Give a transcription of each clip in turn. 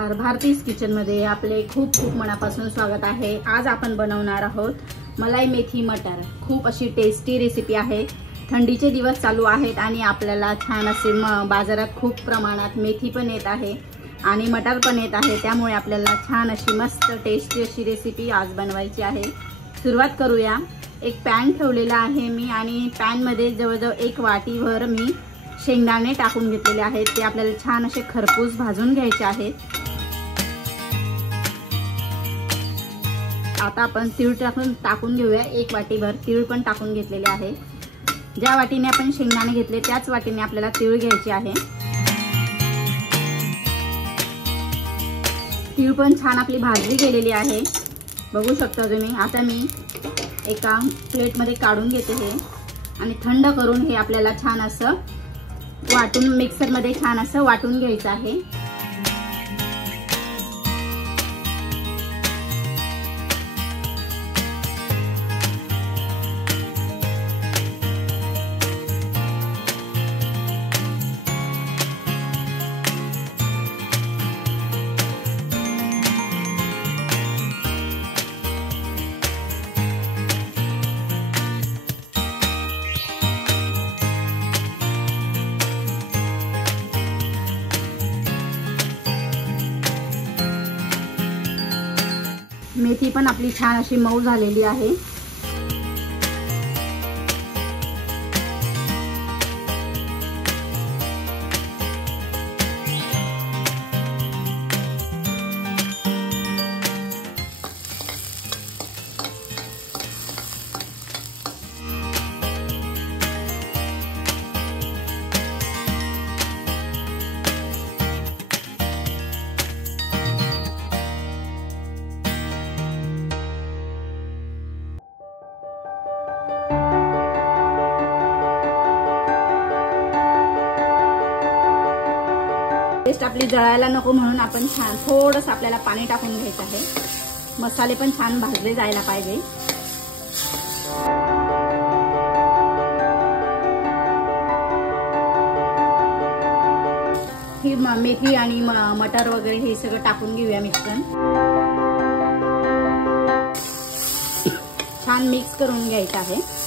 नमस्कार, भारतीज किचन मध्ये आपले खूप खूप मनापासून स्वागत आहे। आज आपण बनवणार आहोत मलाई मेथी मटर। खूप अशी टेस्टी रेसिपी आहे। थंडीचे दिवस चालू आहेत आणि आपल्याला छान असे बाजारात खूप प्रमाणात मेथी पण येत आहे आणि मटर पण येत आहे, त्यामुळे आपल्याला छान अशी मस्त टेस्टी अशी रेसिपी आज बनवायची आहे। सुरुवात करूया। एक पॅन ठेवलेला आहे मी आणि पॅन मध्ये जवळजवळ 1 वाटीभर मी शेंगदाणे टाकून घेतलेले आहेत। ते आपल्याला छान असे खरपूस भाजून घ्यायचे आहेत। आता आपण तीळ टाकून घेऊया। 1 वाटीभर तीळ पण टाकून घेतलेले आहे। ज्या वाटीने आपण शेंगदाणे घेतले त्याच वाटीने आपल्याला तीळ घ्यायचे आहे। तीळ पण छान आपली भाजली गेलेली आहे, बघू शकता तुम्ही। आता मी एका प्लेट मध्ये काढून घेते हे आणि थंड करून हे आपल्याला छान असं वाटून मिक्सर मध्ये छान असं वाटून घ्यायचं आहे। मेथी पण आपली छान अशी मऊ झालेली आहे। पेस्ट आपली जळायला नको म्हणून आपण छान थोडंसं आपल्याला पाणी टाकून घ्यायचं आहे। मसाले पण छान भाजले जायला पाहिजे। ही मेथी आणि मटर वगैरे हे सगळं टाकून घेऊया मिश्रण। छान मिक्स करून घ्यायचं आहे।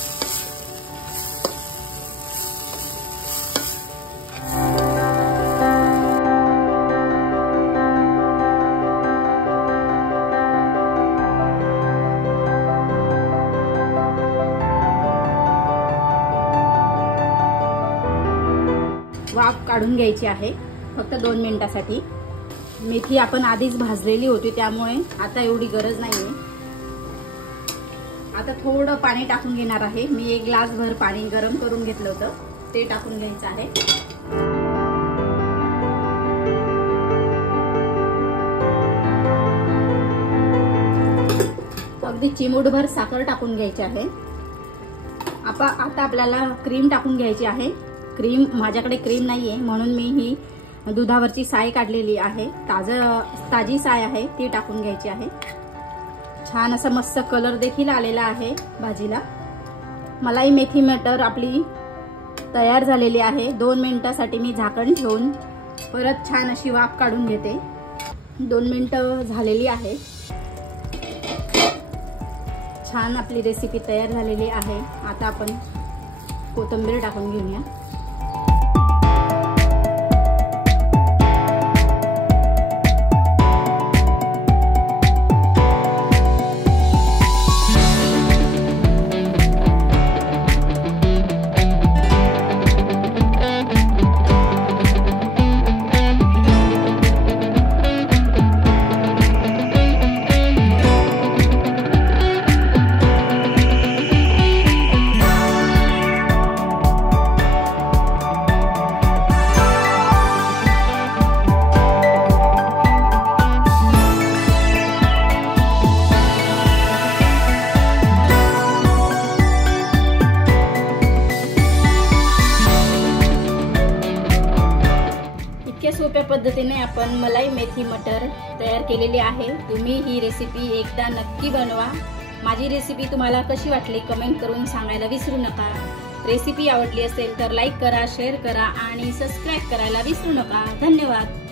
वाफ काढून घ्यायची आहे फक्त 2 मिनिटासाठी। मेथी आपण आधीच भाजलेली होती त्यामुळे आता एवढी गरज नाहीये। आता थोडं पाणी टाकून घेणार आहे मी। 1 ग्लास भर पाणी गरम करून घेतलं होतं ते टाकून घ्यायचं आहे। अगदी चिमूटभर साखर टाकून घ्यायची आहे। आता आपल्याला क्रीम टाकून घ्यायची आहे। क्रीम माझ्याकडे क्रीम नाहीये म्हणून मी ही दुधावरची साय काढलेली आहे, ताजी साय आहे ती टाकून घ्यायची आहे। छान असा मस्त कलर देखील आलेला आहे भाजीला। मलाई मेथी मटर आपली तयार झालेली आहे। 2 मिनिटासाठी मी झाकण ठेवून परत छान अशी वाफ काढून घेते। 2 मिनिटं झालेली आहे। छान आपली रेसिपी तयार झालेली आहे। आता आपण कोथिंबीर टाकून घेऊया। सोप्या पद्धतीने आपण मलाई मेथी मटर तयार केलेली आहे। तुम्ही ही रेसिपी एकदा नक्की बनवा। माझी रेसिपी तुम्हाला कशी वाटली कमेंट करून सांगायला विसरू नका। रेसिपी आवडली असेल तर लाईक करा, शेअर करा आणि सबस्क्राइब करायला विसरू नका। धन्यवाद।